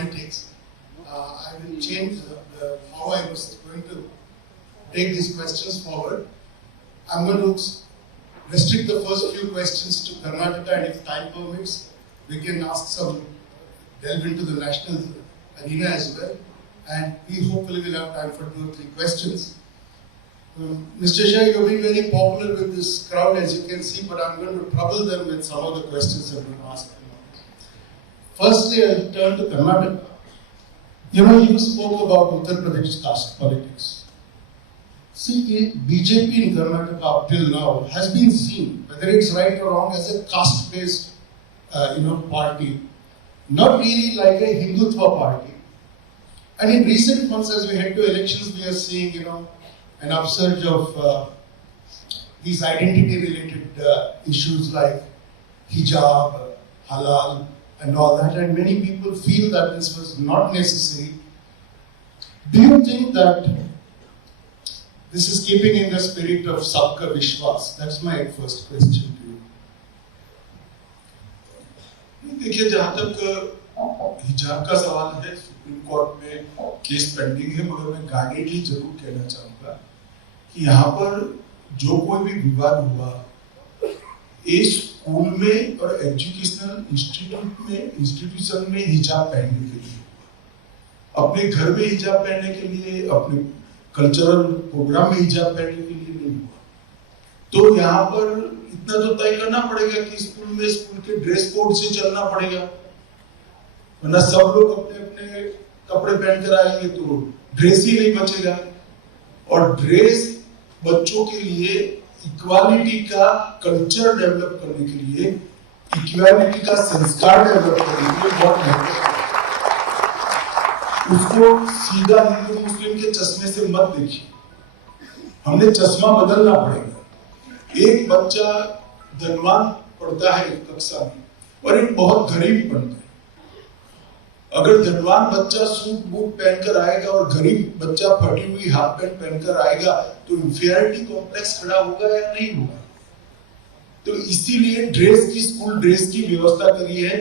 politics. I will change how I was going to take these questions forward. I'm going to restrict the first few questions to Karnataka, and if time permits, we can delve into the national arena as well. And we hopefully will have time for 2 or 3 questions. Mr. Shah, you've been very popular with this crowd, as you can see, but I'm going to trouble them with some of the questions I'm going to ask. Firstly, I'll turn to Karnataka. You spoke about Uttar Pradesh caste politics. See, BJP in Karnataka up till now has been seen, whether it's right or wrong, as a caste-based, party, not really like a Hindutva party. And in recent months, as we head to elections, we are seeing, an upsurge of these identity-related issues like hijab, halal, and all that. And many people feel that this was not necessary. Do you think that this is keeping in the spirit of Sabka Vishwas? That's my first question to you. देखिए, जहाँ तक हिजाब का सवाल है, supreme court में case pending है, मगर मैं गाइडेडली जरूर कहना चाहूँगा कि यहाँ पर जो कोई भी विवाद हुआ, इस स्कूल में और एजुकेशनल इंस्टीट्यूशन में हिजाब पहनने के लिए, अपने घर में हिजाब पहनने के लिए, अपने कल्चरल प्रोग्राम में हिजाब पहनने के लिए नहीं हुआ। तो यहाँ पर इतना तो तय करना पड़ेगा कि स्कूल के ड्रेस कोड से चलना पड़ेगा, वरना सब लोग अपने अपने कपड़े पहनकर आएंगे तो ड्रेस ही नहीं बचेगा। और ड्रेस बच्चों के लिए इक्वालिटी का कल्चर डेवलप करने के लिए, इक्वालिटी का संस्कार डेवलप करने के लिए बहुत महत्वपूर्ण है। उसको सीधा हिंदू मुस्लिम के चश्मे से मत देखिए, हमने चश्मा बदलना पड़ेगा। एक बच्चा धनवान पढ़ता है कक्षा में और एक बहुत गरीब पढ़ता है। अगर धनवान बच्चा सूट बूट पहनकर आएगा और गरीब बच्चा फटी हुई हाफ पैंट पहनकर आएगा तो इंफीरियरिटी कॉम्प्लेक्स खड़ा होगा या नहीं होगा? तो इसीलिए स्कूल ड्रेस की व्यवस्था करी है,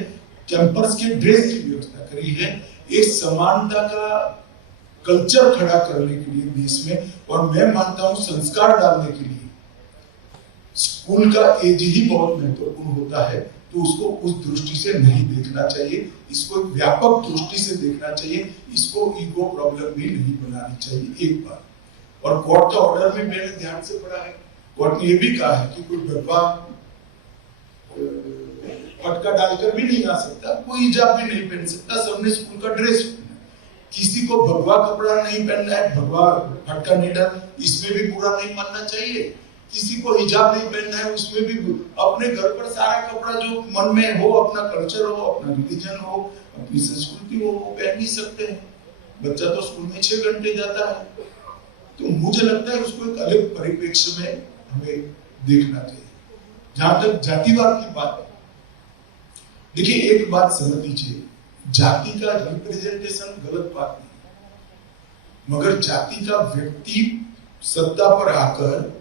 कैंपस के ड्रेस की व्यवस्था करी है, एक समानता का कल्चर खड़ा करने के लिए देश में। और मैं मानता हूं संस्कार डालने के लिए स्कूल का एज ही बहुत महत्वपूर्ण होता है, तो उसको उस दृष्टि से नहीं देखना चाहिए, इसको एक व्यापक दृष्टि से देखना चाहिए, इसको ईगो प्रॉब्लम भी नहीं बनानी चाहिए। एक बार और कोर्ट का ऑर्डर में मैंने ध्यान से पढ़ा है, कोर्ट ने ये भी कहा है कि कोई भगवा फटका डालकर भी नहीं आ सकता, कोई हिजाब भी नहीं पहन सकता, सबने स्कूल का ड्रेस पहना। किसी को भगवा कपड़ा नहीं पहनना है, भगवा फटका नहीं डाल, इसमें भी बुरा नहीं मानना चाहिए। किसी को हिजाब नहीं पहनना है, उसमें भी अपने घर पर सारा कपड़ा जो मन में हो, अपना कल्चर हो, अपना रिलीजन हो, अपनी संस्कृति हो, वो पहन ही सकते हैं। बच्चा तो स्कूल में 6 घंटे जाता है, तो मुझे लगता है उसको एक अलग परिप्रेक्ष्य में हमें देखना चाहिए। जहां तक जातिवाद की बात है, देखिए एक बात समझ लीजिए, जाति का रिप्रेजेंटेशन गलत बात नहीं, मगर जाति का व्यक्ति सत्ता पर आकर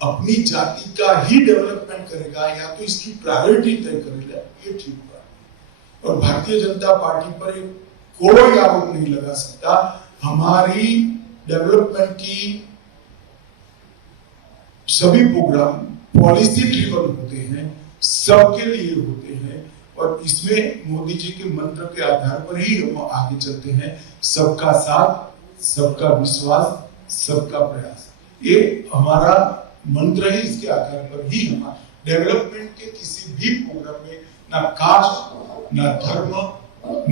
अपनी जाति का ही डेवलपमेंट करेगा या तो इसकी प्रायोरिटी तय करेगा, ये ठीक बात। और भारतीय जनता पार्टी पर कोई आरोप नहीं लगा सकता। हमारी डेवलपमेंट की सभी प्रोग्राम पॉलिसी ड्रिवन होते हैं, सबके लिए होते हैं, और इसमें मोदी जी के मंत्र के आधार पर ही हम आगे चलते हैं। सबका साथ, सबका विश्वास, सबका प्रयास, ये हमारा मंत्र है। इसके आधार पर ही हम डेवलपमेंट के किसी भी प्रोग्राम में ना कास्ट, ना धर्म,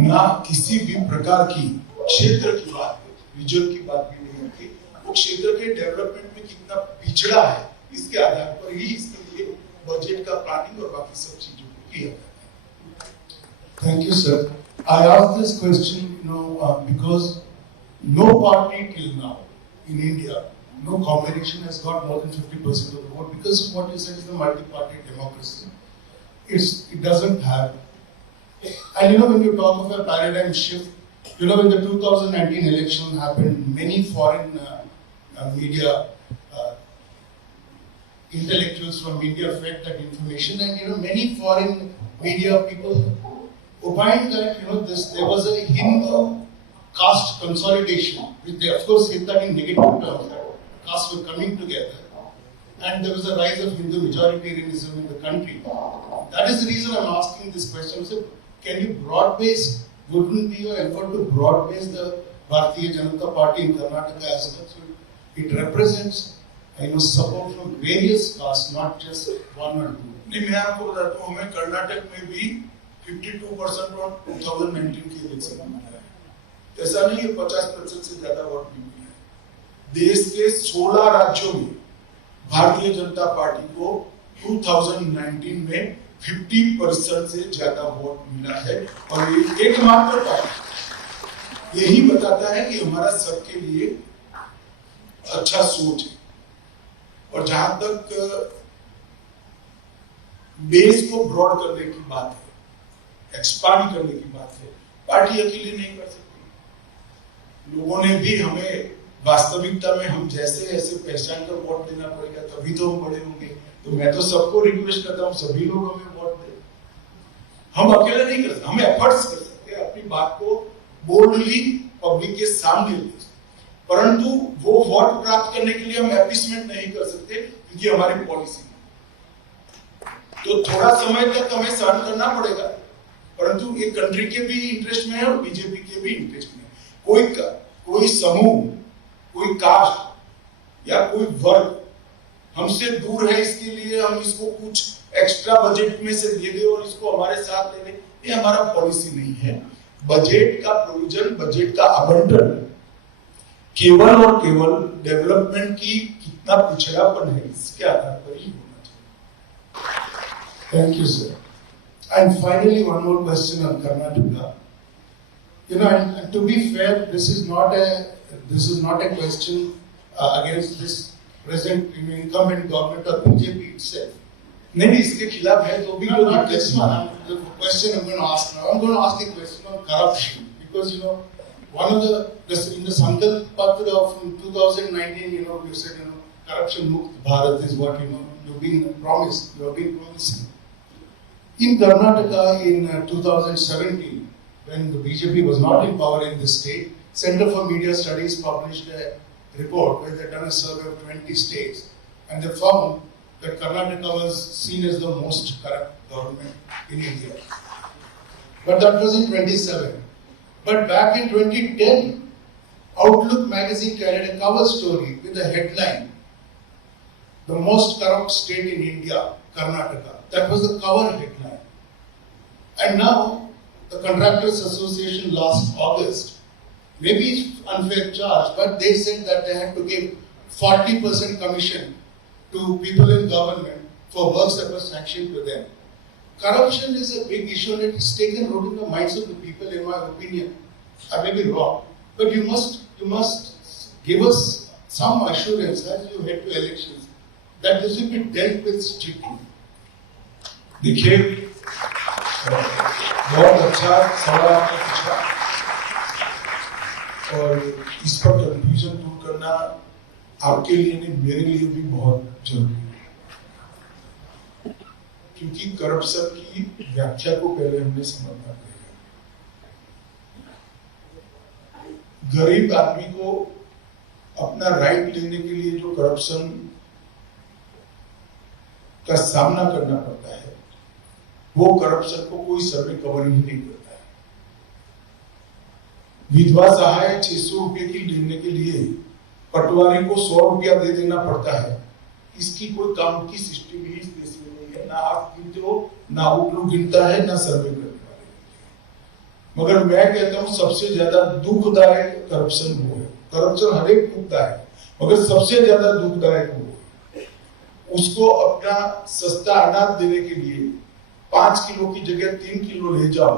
ना किसी भी प्रकार की क्षेत्र की बात, रीजन की बात भी नहीं होती। वो क्षेत्र के डेवलपमेंट में कितना पिछड़ा है, इसके आधार पर ही इसके लिए बजट का प्लानिंग और बाकी सब चीजों को किया जाता है। Thank you, sir. I asked this question, because no party till now in India, no combination has got more than 50% of the vote, because of what you said is the multi-party democracy. It doesn't have. And when you talk of a paradigm shift, when the 2019 election happened, many foreign media intellectuals from India fed that information, and many foreign media people opined that there was a Hindu caste consolidation, which they of course said that in negative terms, that castes were coming together, and there was a rise of Hindu majoritarianism in the country. That is the reason I'm asking this question. So, can you broad base? Wouldn't be your effort to broad base the Bharatiya Janata Party in Karnataka as well? So it represents support from various castes, not just one or two. नहीं, मैं आपको बताता हूँ, हमें कर्नाटक में भी 52% और 2019 के इलेक्शन में मिला है। ऐसा नहीं है 50% से ज्यादा वोट नहीं मिला है। देश के 16 राज्यों में भारतीय जनता पार्टी को 2019 में 50% से ज्यादा वोट मिला है, और ये एकमात्र पार्टी यही बताता है कि हमारा सबके लिए अच्छा सोच है। और जहां तक बेस को ब्रॉड करने की बात है, एक्सपांड करने की बात है, पार्टी अकेली नहीं कर सकती। लोगों ने भी हमें वास्तविकता में हम जैसे ऐसे पहचान कर वोट देना पड़ेगा, तभी तो हम बड़े होंगे। तो मैं तो सबको रिक्वेस्ट करता हूँ, सभी लोग हमें वोट दें। हम अकेले नहीं कर सकते, हम एफर्ट्स कर सकते हैं अपनी बात को बोल्डली पब्लिक के सामने ले, परंतु वो वोट प्राप्त करने के लिए हम एपिसमेंट नहीं कर सकते, क्योंकि हमारी पॉलिसी है। तो थोड़ा समय तक हमें सहन करना पड़ेगा, परंतु ये कंट्री के भी इंटरेस्ट में है और बीजेपी के भी इंटरेस्ट में है। कोई समूह, कोई कास्ट या कोई वर्ग हमसे दूर है, इसके लिए हम इसको कुछ एक्स्ट्रा बजट में से दे दे और इसको हमारे साथ ले ले, ये हमारा पॉलिसी नहीं है। बजट का प्रोविजन, बजट का आवंटन केवल और केवल डेवलपमेंट की कितना पिछड़ापन है इसके आधार पर ही होना चाहिए। Thank you, sir. And finally, one more question on Karnataka. And to be fair, this is not a question against this present incumbent government or BJP itself. नहीं, इसके खिलाफ है तो भी No, not this one. The question I'm going to ask now. I'm going to ask a question on corruption, because one of in the Sankalp Patra of 2019, you said corruption mukt Bharat is what you've been promised. You have been promising. In Karnataka in 2017, when the BJP was not in power in the state, Center for Media Studies published a report where they had done a survey of 20 states, and they found that Karnataka was seen as the most corrupt government in India. But that was in 2007. But back in 2010, Outlook magazine carried a cover story with the headline, "The most corrupt state in India, Karnataka." That was the cover headline. And now, the Contractors Association last August, maybe it's unfair charge, but they said that they had to give 40% commission to people in government for works that were sanctioned to them. Corruption is a big issue and it's taken root in the minds of the people, in my opinion. I may be wrong, but you must give us some assurance as you head to elections that this will be dealt with strictly. देखिए, बहुत अच्छा सवाल आपने पूछा, और इस पर confusion दूर करना आपके लिए नहीं, मेरे लिए भी बहुत जरूरी है, क्योंकि करप्शन की व्याख्या को पहले हमने समझना पड़ेगा। गरीब आदमी को अपना राइट लेने के लिए जो करप्शन का सामना करना पड़ता है, वो करप्शन को कोई सर्वे कवर ही नहीं करता है। विधवा सहाय 600 रुपए की लेने के लिए पटवारी को 100 रुपया दे देना पड़ता है। इसकी कोई काम की सिस्टम ही इस देश में नहीं है। ना आप गिनते हो, ना आउटलुक गिनता है, ना सर्वे करने वाले। मगर मैं कहता हूं सबसे ज्यादा दुखदायक करप्शन वो है। करप्शन हर एक दुखदायक, मगर सबसे ज्यादा दुखदायक वो है। उसको अपना सस्ता अनाज देने के लिए 5 किलो की जगह 3 किलो ले जाओ,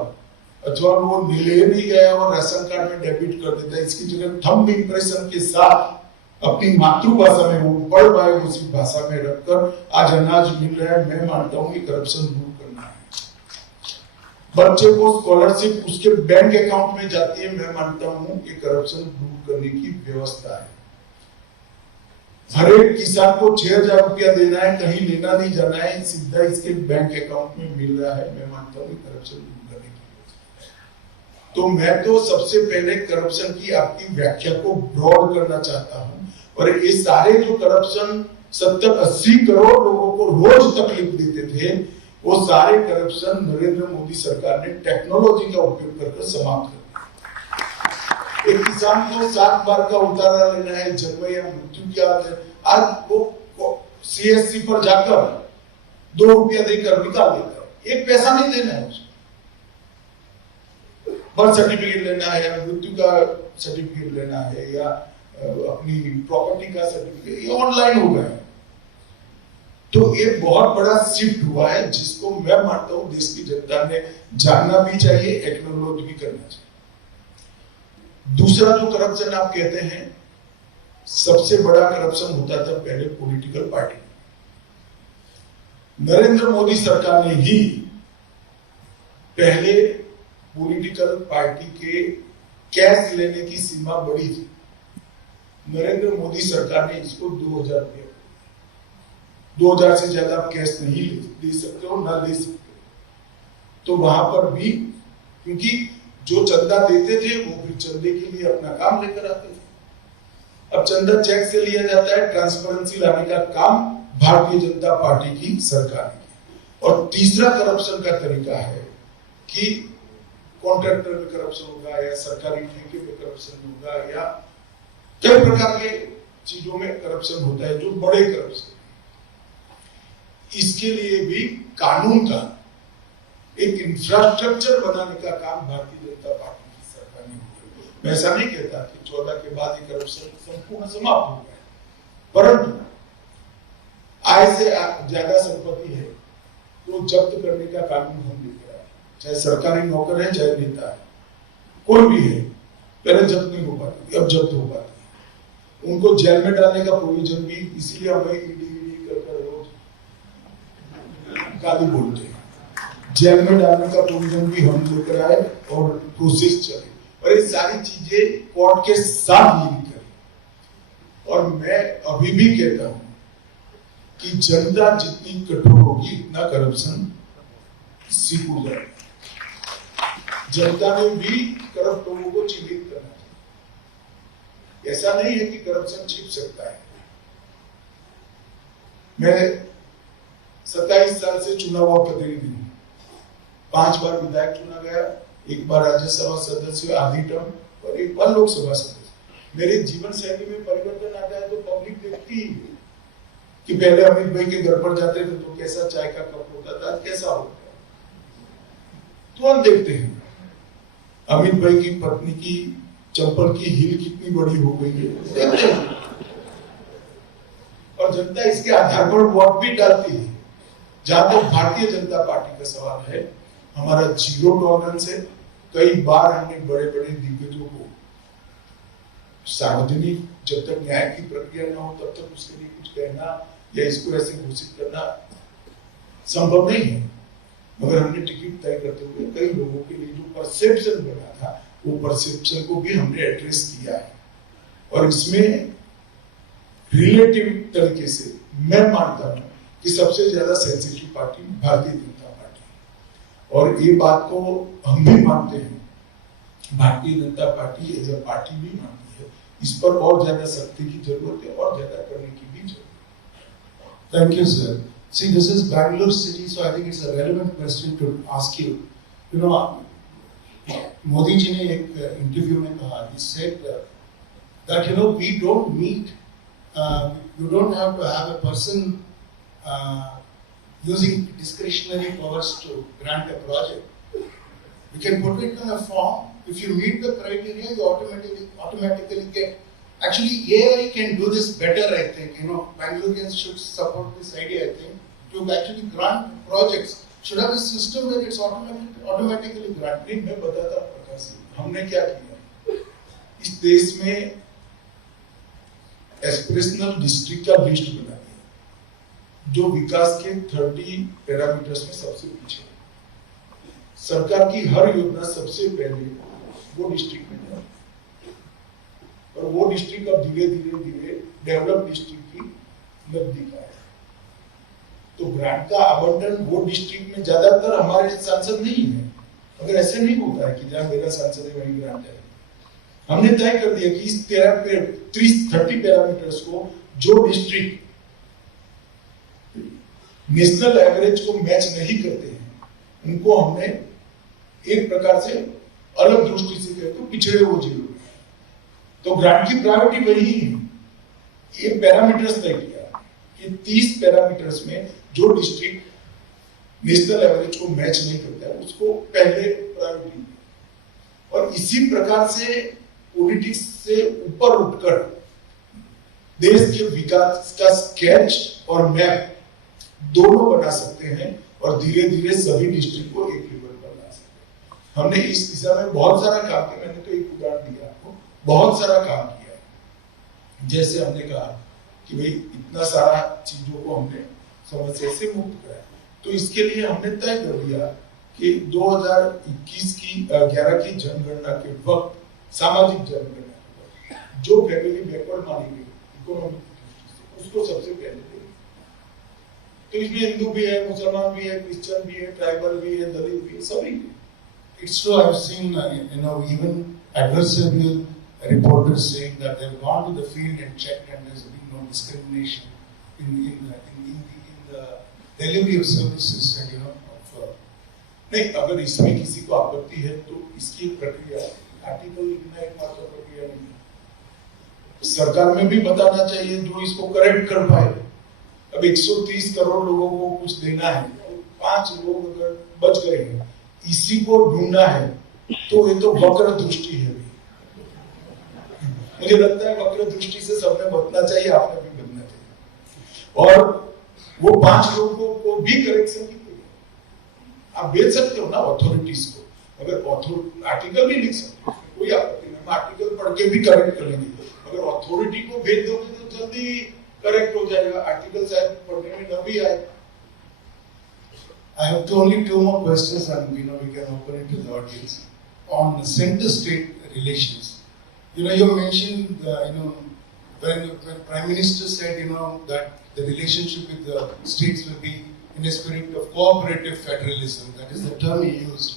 अथवा वो ले नहीं गया और राशन कार्ड में डेबिट कर देता है, इसकी जगह थंब इंप्रेशन के साथ अपनी मातृभाषा में वो पढ़ पाए उसी भाषा में रखकर आज अनाज मिल रहा है। मैं मानता हूँ कि करप्शन दूर करना है। बच्चे को स्कॉलरशिप उसके बैंक अकाउंट में जाती है, मैं मानता हूँ कि करप्शन दूर करने की व्यवस्था है। हर एक किसान को 6,000 रुपया देना है, कहीं लेना नहीं जाना है, सीधा इसके बैंक अकाउंट में मिल रहा है। मैं मानता हूँ करप्शन दूर करने की। तो मैं तो सबसे पहले करप्शन की आपकी व्याख्या को ब्रॉड करना चाहता हूं, और ये सारे जो करप्शन 70-80 करोड़ लोगों को रोज तकलीफ देते थे, वो सारे करप्शन नरेंद्र मोदी सरकार ने टेक्नोलॉजी का उपयोग करके समाप्त कर दिया। एक किसान को 7 बार का उतारा लेना है, जन्म या मृत्यु की आज वो सीएससी पर जाकर 2 रुपया देकर निकाल देता है, 1 पैसा नहीं देना है उसको। बर्थ सर्टिफिकेट लेना है या मृत्यु का सर्टिफिकेट लेना है या अपनी प्रॉपर्टी का सर्टिफिकेट, ये ऑनलाइन हो गया है। तो ये बहुत बड़ा शिफ्ट हुआ है, जिसको मैं मानता हूं देश की जनता ने जानना भी चाहिए, एक्नॉलेज भी करना चाहिए। दूसरा जो करप्शन आप कहते हैं, सबसे बड़ा करप्शन होता था पहले पॉलिटिकल पार्टी। नरेंद्र मोदी सरकार ने ही पहले पॉलिटिकल पार्टी के कैश लेने की सीमा बढ़ी थी। नरेंद्र मोदी सरकार ने इसको 2000 रुपया, 2000 से ज्यादा आप कैश नहीं दे सकते हो, ना दे सकते हो। तो वहां पर भी, क्योंकि जो चंदा देते थे वो फिर चंदे के लिए अपना काम लेकर आते थे। अब चंदा चेक से लिया जाता है, ट्रांसपेरेंसी लाने का काम भारतीय जनता पार्टी की सरकार की। और तीसरा करप्शन का तरीका है कि कॉन्ट्रैक्टर में करप्शन होगा या सरकारी ठेके में करप्शन होगा या कई प्रकार के चीजों में करप्शन होता है, जो बड़े करप्शन। इसके लिए भी कानून का एक इंफ्रास्ट्रक्चर बनाने का काम भारतीय जनता पार्टी की सरकार ने किया। मैं ऐसा नहीं कहता कि 14 के बाद ही करप्शन संपूर्ण समाप्त हो गया, परंतु आय से ज्यादा संपत्ति है तो जब्त करने का कानून हम लेकर आए। चाहे सरकारी नौकर है, चाहे नेता है, कोई भी है, पहले जब्त नहीं हो पाती, अब जब्त हो पाती है। उनको जेल में डालने का प्रोविजन भी, इसीलिए हमें ईडी कर रोज गाली बोलते हैं। जेल में डालने का प्रोविजन भी हम लेकर आए और प्रोसेस चले, और ये सारी चीजें कोर्ट के साथ लिंक करें। और मैं अभी भी कहता हूं कि जनता जितनी कठोर होगी, इतना करप्शन सीख हो जाएगा। जनता ने भी करप्ट लोगों को चिन्हित करना चाहिए। ऐसा नहीं है कि करप्शन छिप सकता है। मैं 27 साल से चुना हुआ प्रतिनिधि हूं, 5 बार विधायक चुना गया, 1 बार राज्यसभा सदस्य आधी टर्म, और 1 बार लोकसभा सदस्य। मेरे जीवन शैली में परिवर्तन आता है तो पब्लिक देखती है कि पहले अमित भाई के घर पर जाते थे तो कैसा चाय का कप होता था, कैसा होता है, तुरंत देखते हैं। अमित भाई की पत्नी की चप्पल की हील कितनी बड़ी हो गई है, देखते हैं। और जनता इसके आधार पर वोट भी डालती है। जहां तक भारतीय जनता पार्टी का सवाल है, हमारा 0 टॉलरेंस है। कई बार हमने बड़े बड़े दिग्गजों को सार्वजनिक, जब तक न्याय की प्रक्रिया न हो तब तक उसके लिए कुछ कहना या इसको ऐसे घोषित करना संभव नहीं है, मगर हमने टिकट तय करते हुए कई लोगों के लिए जो परसेप्शन बना था, वो परसेप्शन को भी हमने एड्रेस किया है। और इसमें रिलेटिव तरीके से मैं मानता हूं कि सबसे ज्यादा sensitive party Bharatiya Janata party है। और ये बात को हम भी मानते हैं, Bharatiya Janata party as a party भी मानती है। इस पर और ज्यादा सख्ती की जरूरत है और ज्यादा करने की भी जरूरत है। Thank you, sir. See, this is Bangalore city, so I think it's a relevant question to ask you. You know, Modi ji ने एक interview में कहा, he said that we don't need, you don't have to have a person using discretionary powers to grant a project. You can put it in a form. If you meet the criteria, you automatically get. Actually, AI can do this better, I think. Bangaloreans should support this idea, I think, to actually grant projects. Should have a system where it's automatically granted. मैं बताता हूँ प्रकाश जी, हमने क्या किया इस देश में, aspirational district का लिस्ट बना दिया जो विकास के 30 पैरामीटर्स में सबसे पीछे है। सरकार की हर योजना सबसे पहले वो डिस्ट्रिक्ट में जाए, और वो डिस्ट्रिक्ट अब धीरे धीरे डेवलप डिस्ट्रिक्ट की नजदीक आए। तो ग्रांट का आवंटन वो डिस्ट्रिक्ट में ज्यादातर हमारे सांसद नहीं है, अगर ऐसे नहीं होता है कि जहां मेरा सांसद है वहीं ग्रांट है, हमने तय कर दिया कि इस 30 पैरामीटर्स को जो डिस्ट्रिक्ट नेशनल एवरेज को मैच नहीं करते हैं उनको हमने एक प्रकार से अलग दृष्टि से कहते हैं पिछड़े वो जिलों में, तो ग्रांट की प्रायोरिटी वही है। ये पैरामीटर्स तय किया कि 30 पैरामीटर्स में जो डिस्ट्रिक्ट नेशनल एवरेज को मैच नहीं करता है उसको पहले प्रायोरिटी, और इसी प्रकार से पॉलिटिक्स से ऊपर उठकर देश के विकास का स्केच और मैप दोनों बना सकते हैं और धीरे धीरे सभी डिस्ट्रिक्ट को एक लेवल पर ला सकते हैं। हमने इस दिशा में बहुत सारा काम किया, मैंने तो एक उदाहरण दिया आपको, बहुत सारा काम किया है। जैसे हमने कहा कि भाई इतना सारा चीजों को हमने समस्या से मुक्त कराया, तो इसके लिए हमने तय कर दिया कि 2021 की 11 की जनगणना के वक्त, सामाजिक जनगणना के वक्त जो फैमिली बैकवर्ड मानी गई इकोनॉमिक दृष्टि से, उसको सबसे पहले देंगे। तो इसमें हिंदू भी है, मुसलमान भी है, क्रिश्चियन भी है, ट्राइबल भी है, दलित भी है, सभी। It's true. I've seen, even adversarial reporters saying that they've gone to the field and checked, and there's been no discrimination in the delivery of services, and नहीं, अगर इसमें किसी को आपत्ति है तो इसकी प्रक्रिया आर्टिकल लिखना एकमात्र प्रक्रिया नहीं है। सरकार में भी बताना चाहिए जो इसको करेक्ट कर पाए। अब 130 करोड़ लोगों को कुछ देना है, 5 लोग अगर बच गए हैं, इसी को ढूंढना है, तो ये तो वक्र दृष्टि है। मुझे लगता है वक्र दृष्टि से सबने बचना चाहिए, आपने भी बचना चाहिए। और वो 5 लोगों को भी करेक्शन की आप भेज सकते हो ना अथॉरिटीज को, अगर आर्टिकल भी लिख सकते हो, कोई आपत्ति नहीं, हम आर्टिकल पढ़ के भी करेक्ट कर लेंगे। अगर अथॉरिटी को भेज दोगे तो जल्दी करेक्ट हो जाएगा, आर्टिकल शायद पढ़ने में न भी आए। I have only 2 more questions, and we can open it to the audience on center-state relations. You mentioned when Prime Minister said that the relationship with the states will be in a spirit of cooperative federalism. That is the term he used,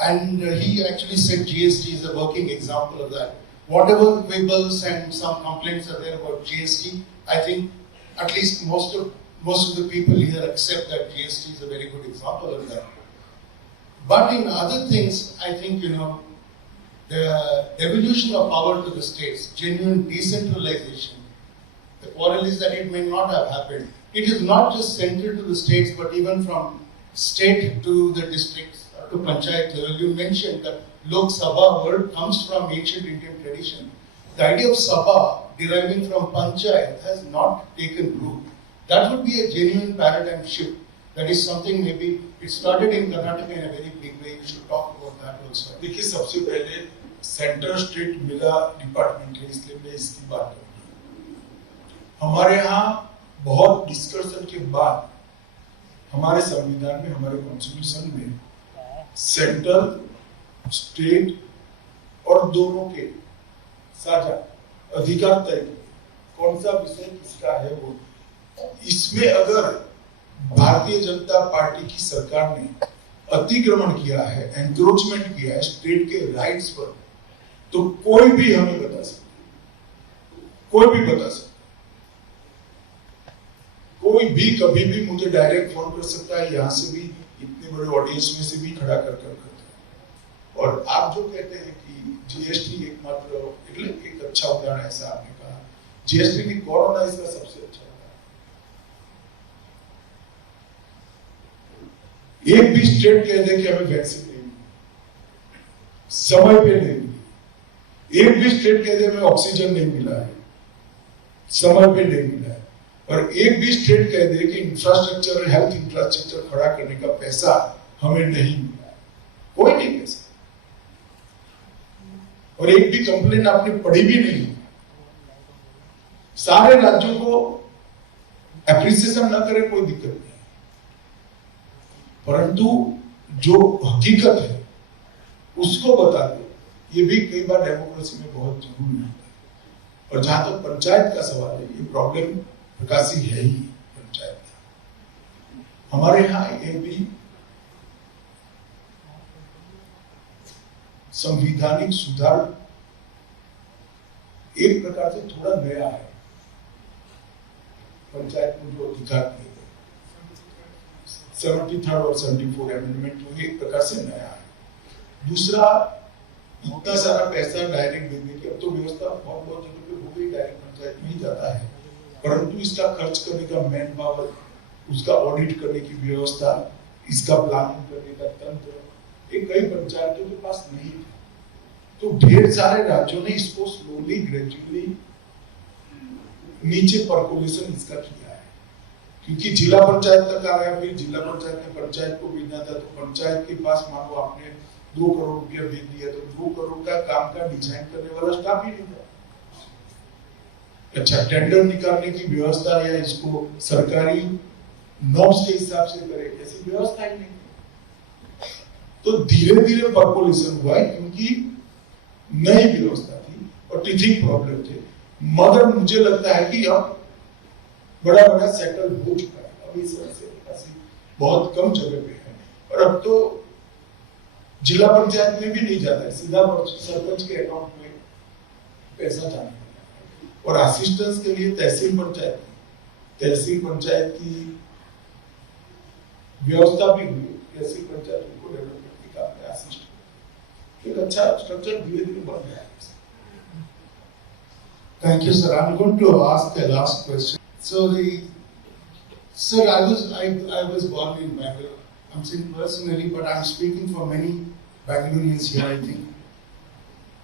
and he actually said GST is a working example of that. Whatever quibbles and some complaints are there about GST, I think at least most of the people here accept that GST is a very good example of that. But in other things, I think the devolution of power to the states, genuine decentralization. The quarrel is that it may not have happened. It is not just central to the states, but even from state to the districts, to panchayat level. You mentioned that Lok Sabha word comes from ancient Indian tradition. The idea of Sabha deriving from panchayat has not taken root. That would be a genuine paradigm shift. That is something maybe it started in Karnataka in a very big way. You should talk about that also. देखिए, सबसे पहले centre state मेरा department है, इसलिए मैं इसकी बात करूंगा। हमारे यहाँ बहुत डिस्कशन के बाद हमारे संविधान में, हमारे कॉन्स्टिट्यूशन में सेंट्रल, स्टेट और दोनों के साझा अधिकार तय कौन सा विषय किसका है वो। इसमें अगर भारतीय जनता पार्टी की सरकार ने अतिक्रमण किया है, एंक्रोचमेंट किया है स्टेट के राइट्स पर, तो कोई भी हमें बता सकता, कोई भी बता सकता, कोई भी कभी भी मुझे डायरेक्ट फोन कर सकता है, यहां से भी, इतने बड़े ऑडियंस में से भी खड़ा कर करता है। और आप जो कहते हैं कि जीएसटी एकमात्र, एक अच्छा उदाहरण ऐसा आपने कहा, जीएसटी की कोरोना इसका सबसे अच्छा उदाहरण। एक भी स्टेट कह दे कि हमें वैक्सीन नहीं मिली, समय पे नहीं मिली, एक भी स्टेट कह दे हमें ऑक्सीजन नहीं मिला है, समय पे नहीं मिला है, और एक भी स्टेट कह दे कि इंफ्रास्ट्रक्चर, हेल्थ इंफ्रास्ट्रक्चर खड़ा करने का पैसा हमें नहीं मिला, कोई नहीं कह सकता। और एक भी कंप्लेन आपने पढ़ी भी नहीं। सारे राज्यों को एप्रिसिएशन ना करे कोई दिक्कत नहीं, परंतु जो हकीकत है उसको बता दे, ये भी कई बार डेमोक्रेसी में बहुत जरूरी होता है। और जहां तक पंचायत का सवाल है, ये प्रॉब्लम प्रकाशी है ही पंचायत का। हमारे यहाँ ये भी संवैधानिक सुधार एक प्रकार से थोड़ा नया है। पंचायत को जो अधिकार दिए गए 73rd और 74 अमेंडमेंट जो एक प्रकार से नया है। दूसरा, इतना सारा पैसा डायरेक्ट देने की अब तो व्यवस्था बहुत जगह पे हो गई, डायरेक्ट पंचायत में ही जाता है, परंतु इसका खर्च करने का मैन पावर, उसका ऑडिट करने की व्यवस्था, इसका प्लानिंग करने का तंत्र, ये कई पंचायतों के पास नहीं था। तो ढेर सारे राज्यों ने इसको स्लोली ग्रेजुअली नीचे परकोलेशन इसका किया है, क्योंकि जिला पंचायत तक आ गया, फिर जिला पंचायत ने पंचायत को भेजना था, तो पंचायत के पास मानो आपने 2 करोड़ रुपया भेज दिया, तो 2 करोड़ का काम का डिजाइन करने वाला स्टाफ ही नहीं था। अच्छा, टेंडर निकालने की व्यवस्था या इसको सरकारी नॉर्म्स के हिसाब से करे, ऐसी व्यवस्था ही नहीं। तो धीरे धीरे पॉपुलेशन हुआ है, क्योंकि नई व्यवस्था थी और टीचिंग प्रॉब्लम थे। मगर मुझे लगता है कि अब बड़ा सेटल हो चुका है, अभी समस्या बहुत कम जगह पे है, और अब तो जिला पंचायत में भी नहीं जाता है, सीधा सरपंच के अकाउंट में पैसा जाने है। और असिस्टेंस के लिए तहसील पंचायत की व्यवस्था भी हुई, तहसील पंचायत को डेवलपमेंट की काम में असिस्टेंट एक अच्छा स्ट्रक्चर धीरे धीरे बन गया है। Thank you, sir. I'm going to ask the last question. So sir, I was born in Bangalore. I'm saying personally, but I'm speaking for many Bangaloreans here, I think.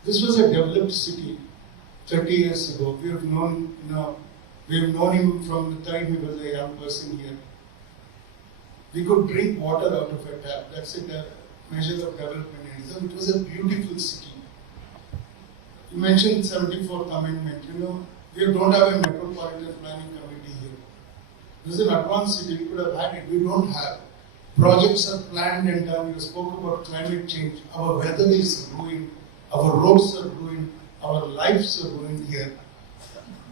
This was a developed city 30 years ago. We have known him from the time he was a young person here. We could drink water out of a tap. That's a measure of development in Islam. It was a beautiful city. You mentioned 74th Amendment. We don't have a metropolitan planning committee here. This is an advanced city. We could have had it. We don't have. Projects are planned and done. You spoke about climate change. Our weather is ruined. Our roads are ruined. Our lives are ruined here.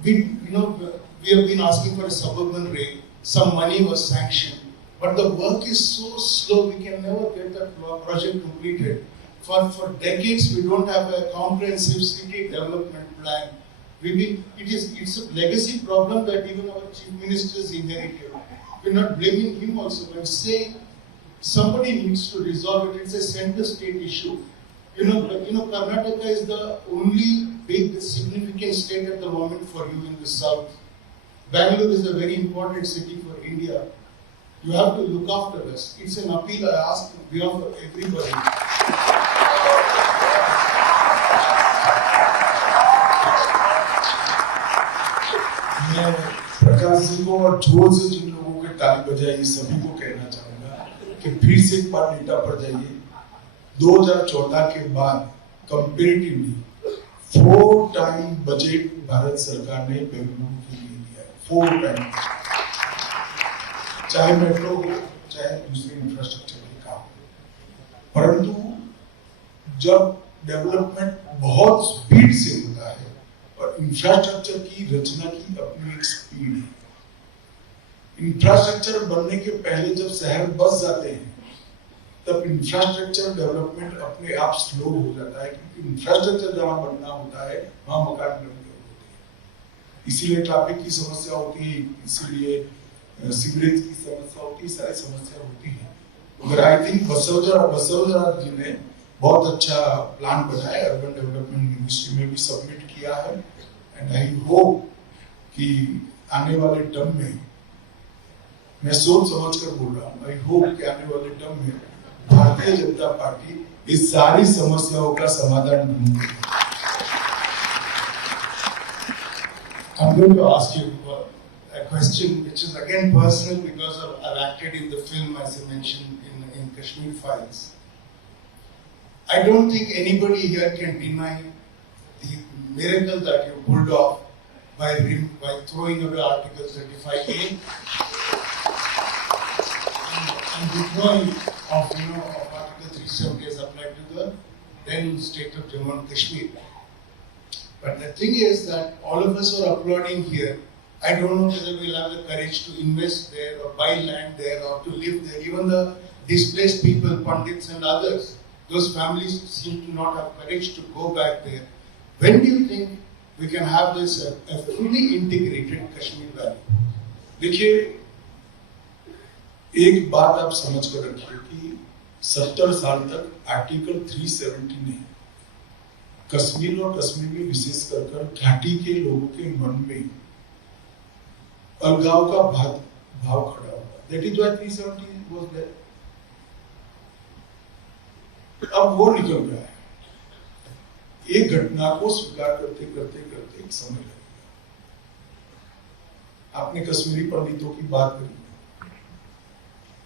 We have been asking for a suburban rail. Some money was sanctioned. But the work is so slow, we can never get that project completed. For decades, we don't have a comprehensive city development plan. It's a legacy problem that even our chief ministers inherited. We're not blaming him also, but saying somebody needs to resolve it. It's a center state issue. Karnataka is the only big significant state at the moment for you in the south. Bangalore is a very important city for India. You have to look after us. It's an appeal I ask on behalf of everybody. मैं प्रकाश जी को और जोर से जिन लोगों के ताली बजाई सभी को कहना चाहूंगा कि फिर से एक बार डेटा पर जाइए। 2014 के बाद कंपेरेटिवली 4 टाइम बजट भारत सरकार ने बेंगलुरु के लिए दिया है। 4 टाइम, चाहे मेट्रो हो चाहे दूसरे इंफ्रास्ट्रक्चर के काम। परंतु जब डेवलपमेंट बहुत स्पीड से होता है और इंफ्रास्ट्रक्चर की रचना की अपनी एक स्पीड है। इंफ्रास्ट्रक्चर बनने के पहले जब शहर बस जाते हैं तब इंफ्रास्ट्रक्चर डेवलपमेंट अपने आप स्लो हो जाता है, क्योंकि इंफ्रास्ट्रक्चर जहां बनना होता है वहां मकान बनने होते हैं। इसीलिए ट्रैफिक की समस्या होती है, इसीलिए सीवरेज की समस्या होती है, सारी समस्या होती है। मगर आई थिंक बसवराज जी ने बहुत अच्छा प्लान बनाया, अर्बन डेवलपमेंट मिनिस्ट्री में भी सबमिट किया है, एंड आई होप कि आने वाले टर्म में, मैं सोच समझ कर बोल रहा हूँ, आई होप कि आने वाले टर्म में भारतीय जनता पार्टी इस सारी समस्याओं का समाधान ढूंढेगी। I'm going to ask you a question which is again personal because I've acted in the film, as I mentioned, in Kashmir Files. I don't think anybody here can deny the miracle that you pulled off by throwing away Article 35A and withdrawing of Article 370 as applied to the then state of Jammu and Kashmir. But the thing is that all of us are applauding here. I don't know whether we'll have the courage to invest there or buy land there or to live there. Even the displaced people, Pandits and others, those families seem to not have courage to go back there. When do you think we can have this a fully integrated Kashmir Valley? देखिए, एक बात आप समझ कर रखिए कि 70 साल तक आर्टिकल 370 ने कश्मीर और कश्मीर में विशेष कर घाटी के लोगों के मन में अलगाव का भाव खड़ा हुआ। That is why 370 was there. अब वो निकल गया है। एक घटना को स्वीकार करते करते करते एक समय लगेगा। आपने कश्मीरी पंडितों की बात करी,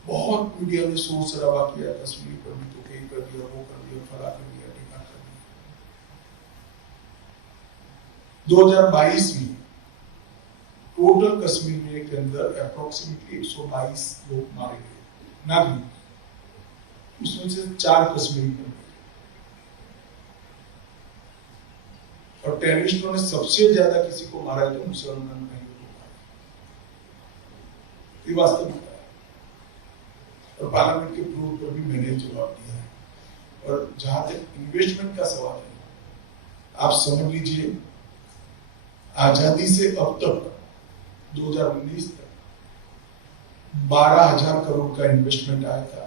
बहुत मीडिया ने शोर शराबा किया, कश्मीरी पंडितों के कर दिया, वो कर दिया, फला कर दिया, टीका कर दिया। 2022 में टोटल कश्मीर में के अंदर अप्रोक्सीमेटली 122 लोग मारे गए नागरिक, उसमें से 4 कश्मीरी पंडित, और टेररिस्टों ने सबसे ज्यादा किसी को मारा है तो मुसलमान भाइयों को मारा, ये वास्तविकता है। और पार्लियामेंट के फ्लोर पर भी मैंने जवाब दिया है। और जहां तक इन्वेस्टमेंट का सवाल है, आप समझ लीजिए आजादी से अब तक 2019 तक 12,000 करोड़ का इन्वेस्टमेंट आया था।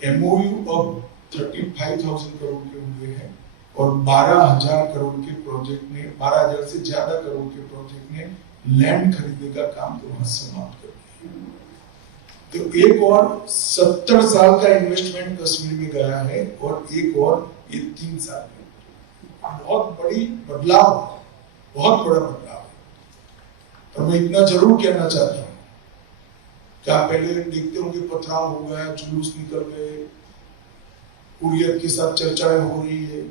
एमओयू अब 35,000 करोड़ के हुए हैं और 12,000 करोड़ के प्रोजेक्ट ने 12,000 से ज्यादा करोड़ के प्रोजेक्ट ने लैंड खरीदने का काम तो वहां समाप्त कर दिया। तो एक और 70 साल का इन्वेस्टमेंट कश्मीर में गया है और एक और ये 3 साल में बहुत बड़ी बदलाव, बहुत बड़ा बदलाव है। और मैं इतना जरूर कहना चाहता हूँ कि आप पहले देखते होंगे पथराव हो गया, जुलूस निकल गए, हुर्रियत के साथ चर्चाएं हो रही है।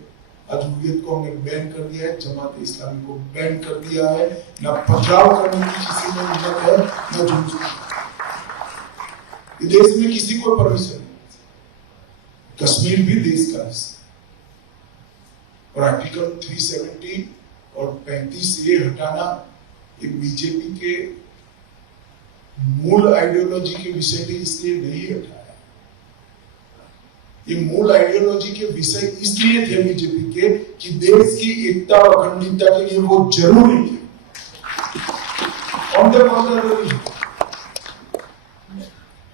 आज हुर्रियत को हमने बैन कर दिया है, जमात इस्लामी को बैन कर दिया है। ना पथराव करने की किसी में हिम्मत है, ना जुलूस। देश में किसी को परमिशन नहीं। कश्मीर भी देश का हिस्सा, और आर्टिकल 370 और 35 ये हटाना ये बीजेपी के मूल आइडियोलॉजी के विषय पे इसलिए नहीं हटाया। ये मूल आइडियोलॉजी के विषय इसलिए थे बीजेपी के कि देश की एकता और अखंडता के लिए वो जरूरी थे।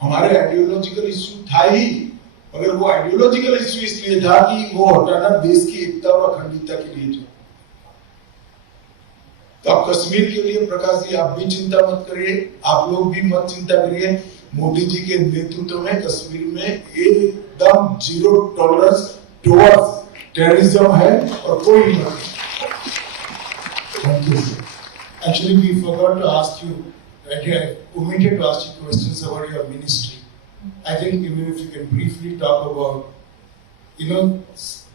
हमारे आइडियोलॉजिकल इश्यू था ही, मगर वो आइडियोलॉजिकल इश्यू इसलिए था कि वो हटाना देश की एकता और अखंडता के लिए था। तो आप कश्मीर के लिए प्रकाश जी आप भी चिंता मत करिए, आप लोग भी मत चिंता करिए। मोदी जी के नेतृत्व में कश्मीर में एकदम 0 टॉलरेंस टुवर्ड्स टेररिज्म है और कोई नहीं। Thank you. Actually, we forgot to ask you, I omitted to ask you questions about your ministry. I think even if you can briefly talk about,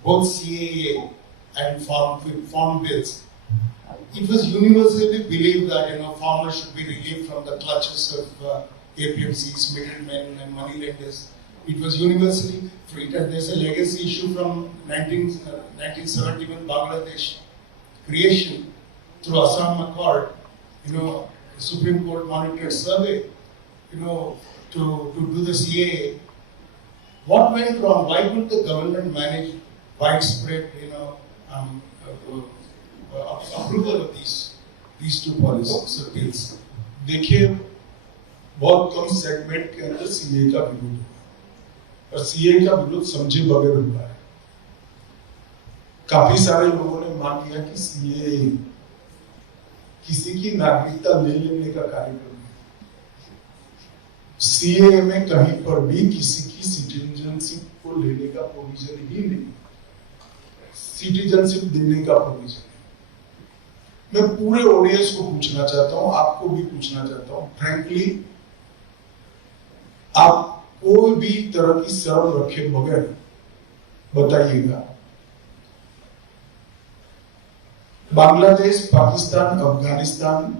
both CAA and farm bills. It was universally believed that farmers should be relieved from the clutches of APMCs, middlemen, and moneylenders. It was universally free. There's a legacy issue from 1971 Bangladesh creation through Assam Accord. The Supreme Court monitored survey, to do the CAA. What went wrong? Why couldn't the government manage widespread, approval of these two policies or bills? देखिए, बहुत कम segment के अंदर CA का विरोध हुआ और CA का विरोध समझे बगैर हुआ है। काफी सारे लोगों ने मान लिया कि सीए किसी की नागरिकता ले लेने का कार्यक्रम है। सीए में कहीं पर भी किसी की सिटीजनशिप को लेने का प्रोविजन ही नहीं, सिटीजनशिप देने का प्रोविजन। मैं पूरे ऑडियंस को पूछना चाहता हूं, आपको भी पूछना चाहता हूं, फ्रैंकली आप कोई भी तरह की शर्म रखे बगैर बताइएगा, बांग्लादेश, पाकिस्तान, अफगानिस्तान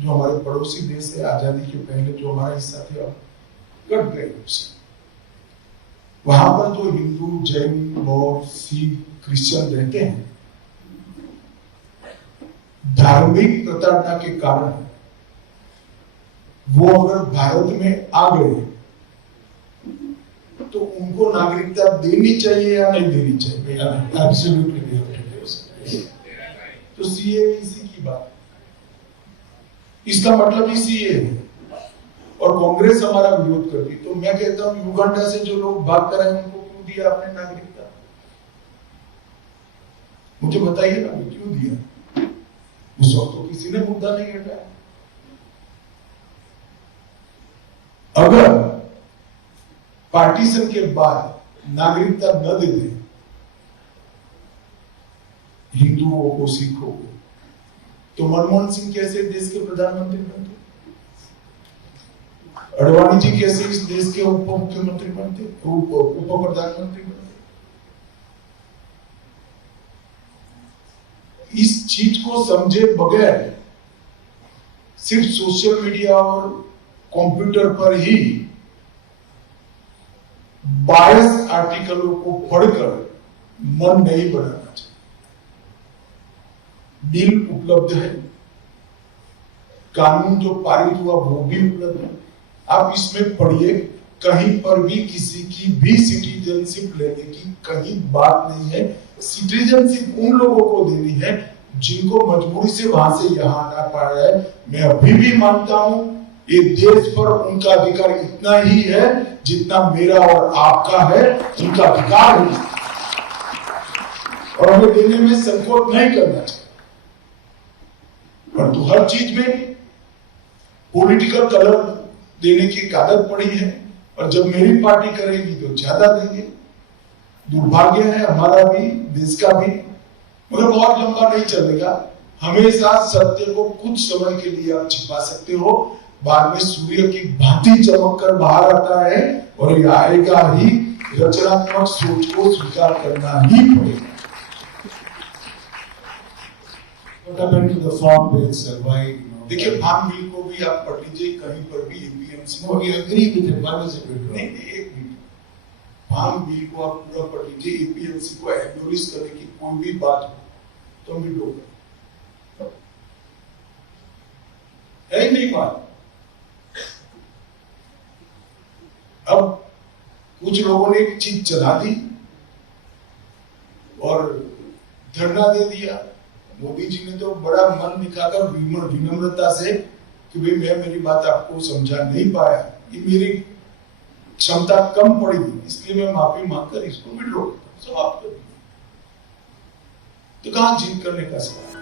जो हमारे पड़ोसी देश है, आजादी के पहले जो हमारा हिस्सा थे, अब कट गए उससे। वहां पर जो हिंदू, जैन, बौद्ध, सिख, क्रिश्चियन रहते हैं, धार्मिक प्रताड़ना के कारण वो अगर भारत में आ गए तो उनको नागरिकता देनी चाहिए या नहीं देनी चाहिए? Absolutely. तो सीए इसी की बात, इसका मतलब ही सीए है और कांग्रेस हमारा विरोध करती। तो मैं कहता हूँ युगांडा से जो लोग भाग कर आए उनको क्यों दिया आपने नागरिकता? मुझे बताइए ना, क्यों दिया? उस वक्त तो किसी ने मुद्दा नहीं उठाया। अगर पार्टीशन के बाद नागरिकता न दे दे हिंदुओं को, सिखों को, तो मनमोहन सिंह कैसे देश के प्रधानमंत्री बनते? अडवाणी जी कैसे इस देश के उप मुख्यमंत्री बनते, उप प्रधानमंत्री बनते? इस चीज को समझे बगैर सिर्फ सोशल मीडिया और कंप्यूटर पर ही बायस आर्टिकलों को पढ़कर मन नहीं बनाना चाहिए। बिल उपलब्ध है, कानून जो पारित हुआ वो भी उपलब्ध है, आप इसमें पढ़िए। कहीं पर भी किसी की भी सिटीजनशिप लेने की कहीं बात नहीं है। सिटीजनशिप उन लोगों को देनी है जिनको मजबूरी से वहां से यहाँ आना पड़ रहा है। मैं अभी भी मानता हूं ये देश पर उनका अधिकार इतना ही है जितना मेरा और आपका है, उनका अधिकार है और हमें देने में संकोच नहीं करना चाहिए। परंतु हर चीज में पॉलिटिकल कलर देने की आदत पड़ी है और जब मेरी पार्टी करेगी तो ज्यादा देंगे। दुर्भाग्य है हमारा भी, देश का भी, मगर बहुत लंबा नहीं चलेगा। हमेशा सत्य को कुछ समय के लिए आप छिपा सकते हो, बाद में सूर्य की भांति चमक कर बाहर आता है और ये आएगा ही। रचनात्मक सोच को स्वीकार करना ही पड़ेगा। What happened to the farm bills, sir? Why? देखिए, फार्म बिल को भी आप पढ़ लीजिए, कहीं पर भी APMC. No, we agree with it. Why was it withdrawn? नहीं, एक मिनट, फार्म बिल को आप पूरा पढ़ लीजिए। एपीएमसी को एक्नॉलेज करने की कोई भी बात हो तो विड्रॉ करें, है ही नहीं बात। अब कुछ लोगों ने एक चीज चला दी और धरना दे दिया। मोदी जी ने तो बड़ा मन दिखाकर विनम्रता से कि भाई मैं मेरी बात आपको समझा नहीं पाया, ये मेरी क्षमता कम पड़ी इसलिए मैं माफी मांगकर इसको विड्रॉ समाप्त कर दूं। तो कहां जीत करने का सवाल?